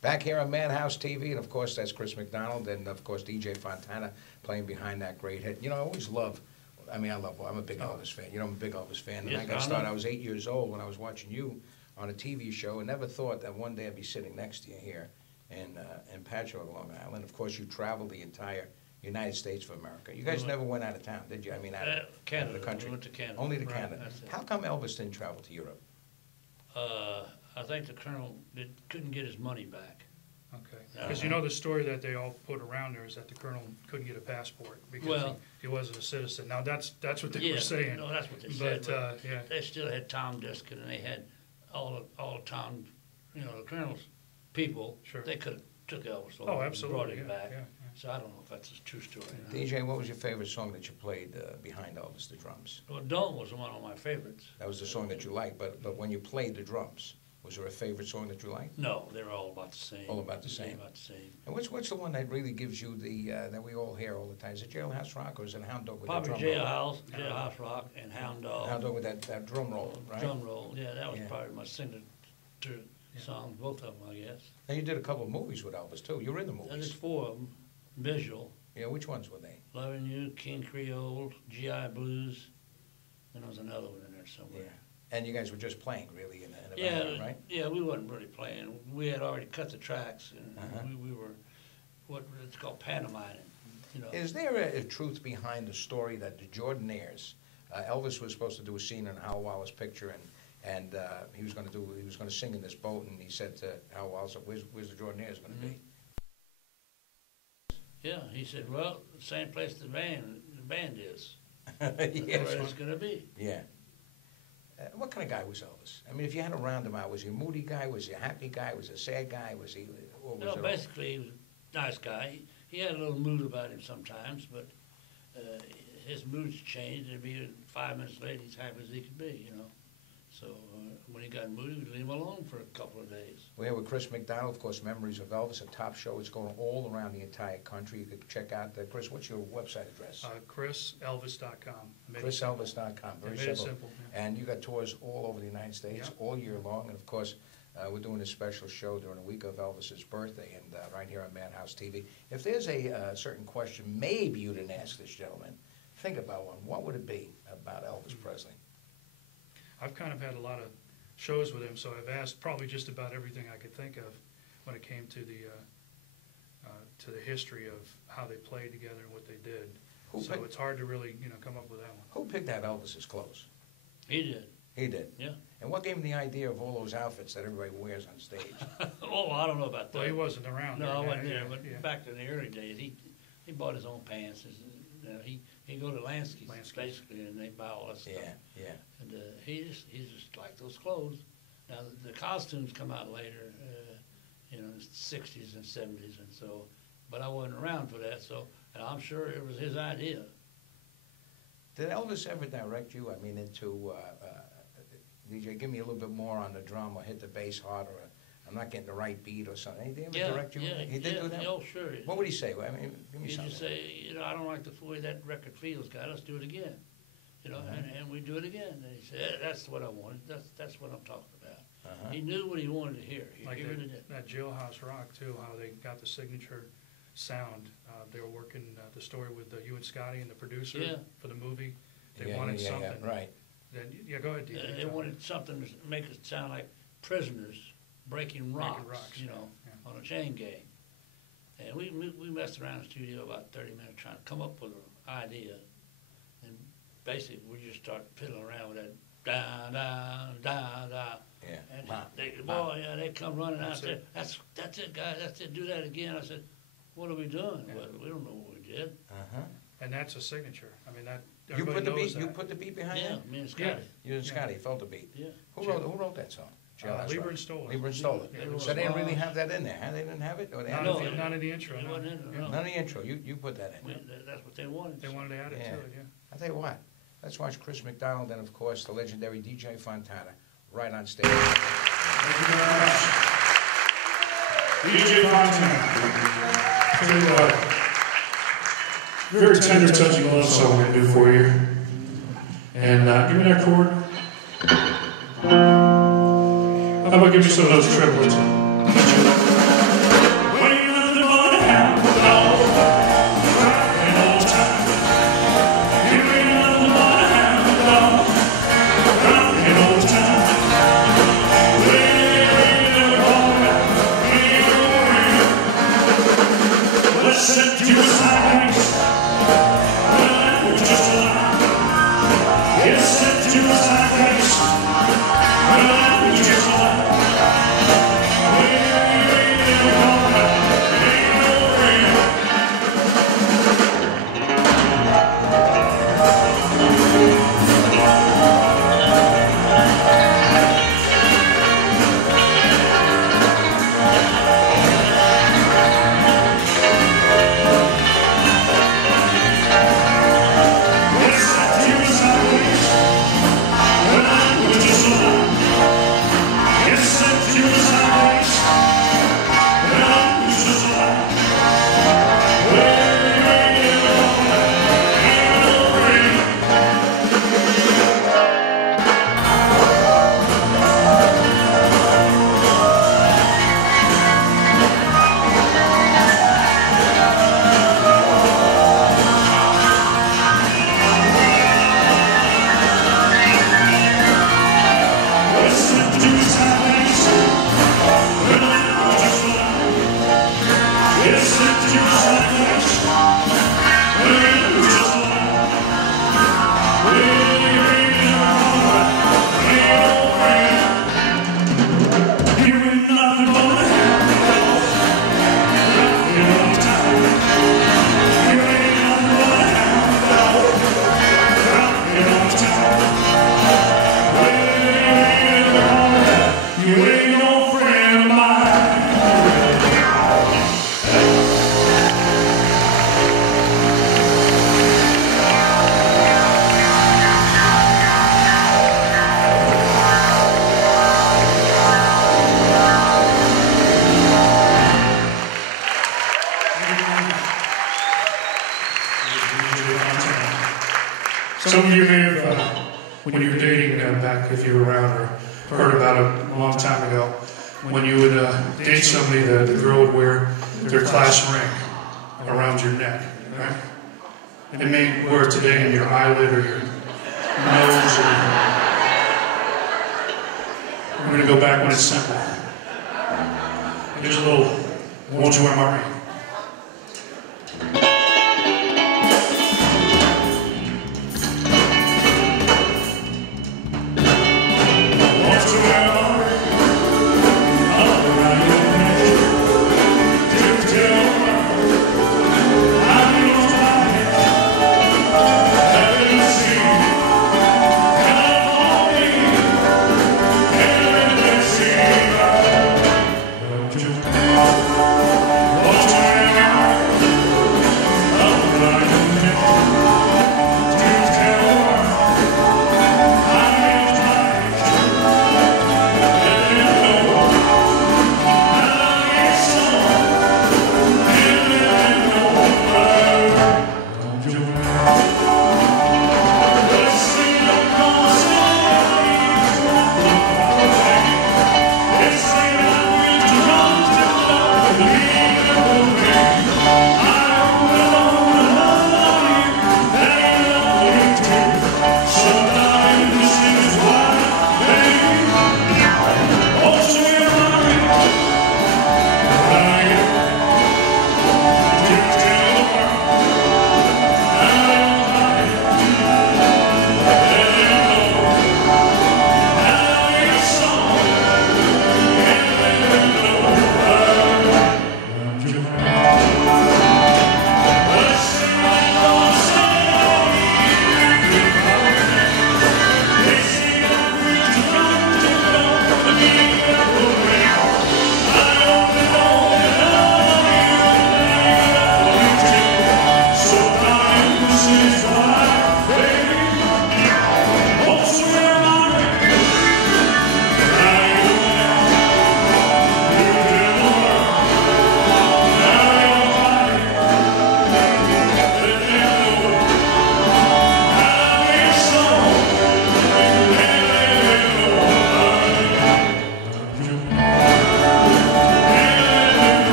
Back here on Madhouse TV, and of course that's Chris McDonald, and of course DJ Fontana playing behind that great hit. You know, I always love, I'm a big Elvis fan. You know, I'm a big Elvis fan. And Yes, I got started, I was 8 years old when I was watching you on a TV show, and never thought that one day I'd be sitting next to you here in Patchogue, Long Island. Of course, you traveled the entire United States of America. You guys never went out of town, did you? I mean, out of Canada. the country. We went to Canada. Only to Right, Canada. that's it. How come Elvis didn't travel to Europe? I think the colonel couldn't get his money back. Okay, because you know the story that they all put around there is that the colonel couldn't get a passport because Well, he wasn't a citizen. Now that's what they Yeah, were saying. no, that's what they said. But yeah, They still had Tom Diskin, and they had all Tom, you know, the colonel's people. Sure. They could have took Elvis oh, and absolutely, brought him yeah, back. yeah. So I don't know if that's a true story. Or not. DJ, what was your favorite song that you played behind Elvis, the drums? Well, Don't was one of my favorites. That was the song that you liked, but when you played the drums, was there a favorite song that you liked? No, they're all about the same. All about the same. About the same. And what's the one that really gives you the that we all hear all the time? Is it Jailhouse Rock or is it Hound Dog with Probably the drum roll? Jailhouse Rock, and Hound Dog. Hound Dog with that drum roll, right? Drum roll, yeah, that was Yeah. probably my signature songs, both of them, I guess. And you did a couple of movies with Elvis too. You were in the There's movies. 4 of them, visual. Yeah, which ones were they? Loving You, King Creole, GI Blues, and there was another one in there Yeah. somewhere. And you guys were just playing really in a Yeah, band, right? yeah, we wasn't really playing. We had already cut the tracks, and Uh-huh. we were what it's called pantomiming. You know, Is there a truth behind the story that the Jordanaires, Elvis was supposed to do a scene in Hal Wallis' picture, and he was going to sing in this boat, and he said to Hal Wallis, "Where's the Jordanaires going to be?" yeah, he said, well, the same place the band is. Yeah. That's where it's going to be. Yeah. What kind of guy was Elvis? I mean, if you had to round him out, was he a moody guy? Was he a happy guy? Was he a sad guy? Was he? Or was No, it all? basically, he was a nice guy. He had a little mood about him sometimes, but his moods changed. It'd be 5 minutes later, he's happy as he could be, you know. So when he got moody, we'd leave him alone for a couple of days. We're here with Chris McDonald, of course, Memories of Elvis, a top show. It's going all around the entire country. You could check out, Chris, what's your website address? ChrisElvis.com. ChrisElvis.com, very Made it simple. simple. Yeah. And you got tours all over the United States, Yeah. all year long. And of course, we're doing a special show during the week of Elvis's birthday, and right here on Madhouse TV. If there's a certain question maybe you didn't ask this gentleman, think about one. What would it be about Elvis Presley? I've kind of had a lot of shows with him, so I've asked probably just about everything I could think of when it came to the history of how they played together and what they did. So it's hard to really, come up with that one. Who picked out Elvis's clothes? He did. He did. Yeah. And what gave him the idea of all those outfits that everybody wears on stage? Oh, I don't know about that. Well, he wasn't around. No, I there. wasn't there, Yeah, but yeah. back in the early days, he bought his own pants. He'd go to Lansky's, basically, and they buy all that stuff. Yeah, yeah. And he just liked those clothes. Now, the costumes come out later, in the 60s and 70s, and so, but I wasn't around for that, so, and I'm sure it was his idea. Did Elvis ever direct you, I mean, into, DJ, give me a little bit more on the drum, or hit the bass harder, or I'm not getting the right beat or something? Did he ever direct you? Yeah, He did do that? Oh, sure. What would he say? I mean, give me He'd something. just say, I don't like the way that record feels, guy, let's do it again. And we do it again. And he said, that's what I wanted. That's what I'm talking about. He knew what he wanted to hear. Like He really did. that Jailhouse Rock, too, how they got the signature sound. They were working the story with you and Scotty and the producer for the movie. They wanted something. Right. Then, go ahead, DJ. They wanted something to make it sound like prisoners breaking rocks, on a chain gang. And we messed around in the studio about 30 minutes trying to come up with an idea. And basically, we just started fiddling around with that da da da da. Yeah. And they come running out there. That's it, guys. That's it. Do that again. I said, what are we doing? Yeah. Well, we don't know what we did. And that's a signature. I mean, that You put the everybody knows beat. You that. put the beat behind Yeah, it. me and Scotty. You and Scotty felt the beat. Yeah. Who wrote that song? Jailhouse Lieber Rock? and Stoller. Lieber and Stoller. Yeah, So they didn't really have that in there, huh? They didn't have it, or they had Not, it? not in the intro. It no. wasn't in there, Yeah. no. None of the intro. You put that in. That's what they wanted. They wanted to add it Yeah. to it, yeah. I'll tell you what. Let's watch Chris McDonald and, of course, the legendary DJ Fontana right on stage. Thank you very much. DJ Fontana. Tell you what, very tender, touching love song I'm going to do for you. And give me that chord. How about give me some of those triplets? Some of you may have, when you were dating back, if you were around, or heard about it a long time ago, when you would date somebody, the girl would wear their class ring around your neck, right? And they may wear it today in your eyelid or your nose. We're going to go back when it's simple. Here's a little, won't you wear my ring?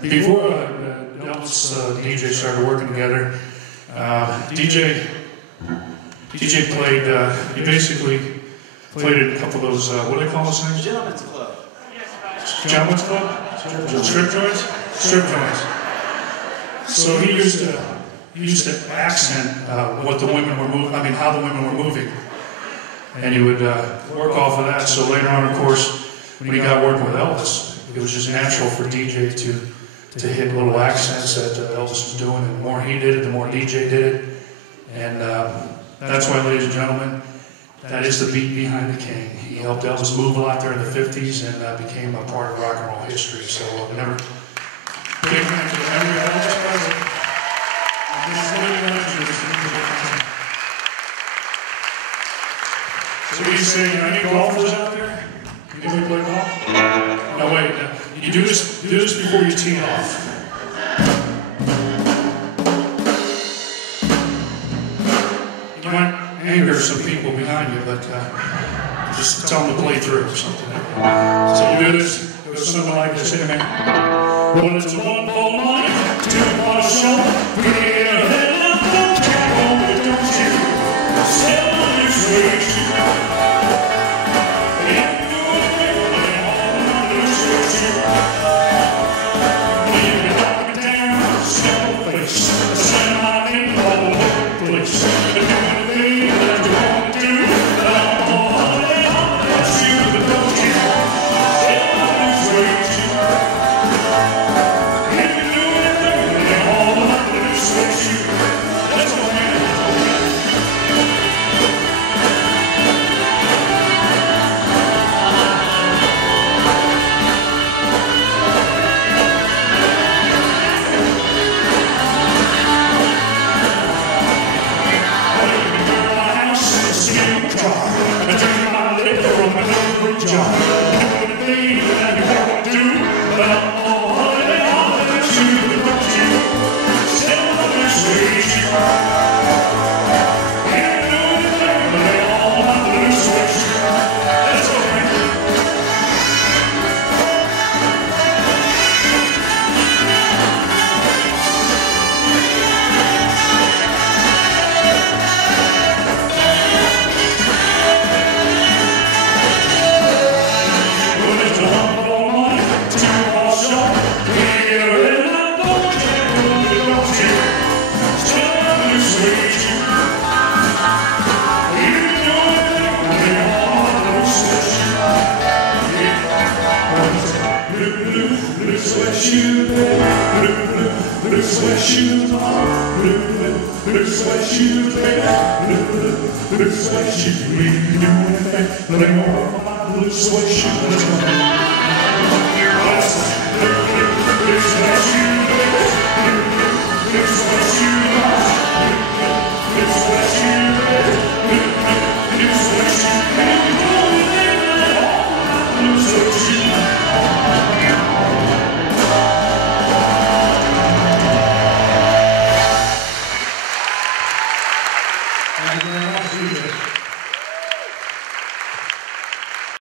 Before Elvis DJ started working together, DJ played, he basically played in a couple of those, what do they call those things? Gentlemen's Club. Gentlemen's Club? Strip joints? Strip joints. So he used to accent what the women were moving, I mean how the women were moving. And he would work off of that. So later on, of course, when he got working with Elvis, it was just natural for DJ to hit little accents that Elvis was doing. And the more he did it, the more DJ did it. And that's why, ladies and gentlemen, that is the beat behind the king. He helped Elvis move a lot there in the 50s and became a part of rock and roll history. So never big thanks to every Elvis Presley. So what do you say, any golfers out there? You ever play golf? No, wait. You do this before you tee off. You might anger some people behind you, but just tell them to play through or something. So you do this, it goes something like this. Hey, man. Well, it's one for money, two for the show. We're heading out the track, don't you? Sell your sweet. If you do it John, baby, and you won't do, but I'm all honey, I'll let you, don't you? Still not persuade you. Can't do anything, but they all have to persuade you. That's all right. Blue sweat shoes on, blue sweat shoes, baby, blue sweat shoes, we can do anything, let me on my blue sweat shoes, let's go. Blue sweat shoes, baby, blue sweat shoes on, blue sweat shoes, baby, blue sweat shoes, we can do anything, let me on my blue sweat shoes. Thank you very much.